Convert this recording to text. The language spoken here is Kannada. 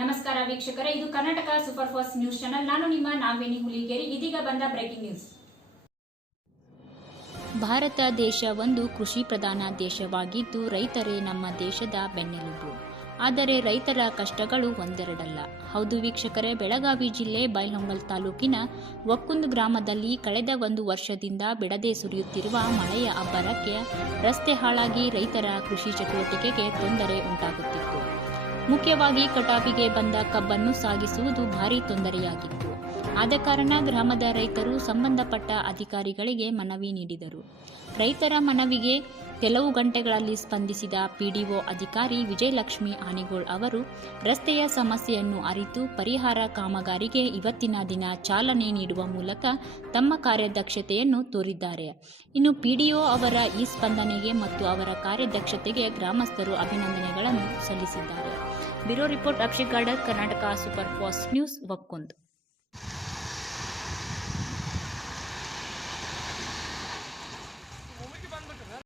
ನಮಸ್ಕಾರ ವೀಕ್ಷಕರೇ, ಇದು Karnataka super fast news channel. ನಾನು ನಿಮ್ಮ ನಾಗವೇಣಿ ಹುಲಿಗೇರಿ. ಇದೀಗ ಬಂದ ಬ್ರೇಕಿಂಗ್ ನ್ಯೂಸ್. ಭಾರತ ದೇಶ ಒಂದು ಕೃಷಿ ಪ್ರಧಾನ ದೇಶವಾಗಿದ್ದು ರೈತರೇ ನಮ್ಮ ದೇಶದ ಬೆನ್ನೆಲುಬು. ಆದರೆ ರೈತರ ಕಷ್ಟಗಳು ಒಂದೆರಡಲ್ಲ. ಹೌದು ವೀಕ್ಷಕರೇ, ಬೆಳಗಾವಿ ಜಿಲ್ಲೆ ಬೈಲಹೊಂಗಲ ತಾಲೂಕಿನ ಒಕ್ಕುಂದ ಗ್ರಾಮದಲ್ಲಿ ಕಳೆದ ಒಂದು ವರ್ಷದಿಂದ ಬಿಡದೆ ಸುರಿಯುತ್ತಿರುವ ಮಳೆಯ ಅಬ್ಬರಕ್ಕೆ ರಸ್ತೆ ಹಾಳಾಗಿ ರೈತರ ಕೃಷಿ ಚಟುವಟಿಕೆಗೆ ತೊಂದರೆ ಉಂಟಾಗುತ್ತಿತ್ತು. ಮುಖ್ಯವಾಗಿ ಕಟಾವಿಗೆ ಬಂದ ಕಬ್ಬನ್ನು ಸಾಗಿಸುವುದು ಭಾರೀ ತೊಂದರೆಯಾಗಿತ್ತು. ಆದ ಕಾರಣ ಗ್ರಾಮದ ರೈತರು ಸಂಬಂಧಪಟ್ಟ ಅಧಿಕಾರಿಗಳಿಗೆ ಮನವಿ ನೀಡಿದರು. ರೈತರ ಮನವಿಗೆ ಕೆಲವು ಗಂಟೆಗಳಲ್ಲಿ ಸ್ಪಂದಿಸಿದ ಪಿಡಿಒ ಅಧಿಕಾರಿ ವಿಜಯಲಕ್ಷ್ಮಿ ಆನೆಗೋಳ್ ಅವರು ರಸ್ತೆಯ ಸಮಸ್ಯೆಯನ್ನು ಅರಿತು ಪರಿಹಾರ ಕಾಮಗಾರಿಗೆ ಇವತ್ತಿನ ದಿನ ಚಾಲನೆ ನೀಡುವ ಮೂಲಕ ತಮ್ಮ ಕಾರ್ಯದಕ್ಷತೆಯನ್ನು ತೋರಿದ್ದಾರೆ. ಇನ್ನು ಪಿಡಿಒ ಅವರ ಈ ಸ್ಪಂದನೆಗೆ ಮತ್ತು ಅವರ ಕಾರ್ಯದಕ್ಷತೆಗೆ ಗ್ರಾಮಸ್ಥರು ಅಭಿನಂದನೆಗಳನ್ನು ಸಲ್ಲಿಸಿದ್ದಾರೆ. Bureau report Abhishek girder, Karnataka super fast news, Okkunda.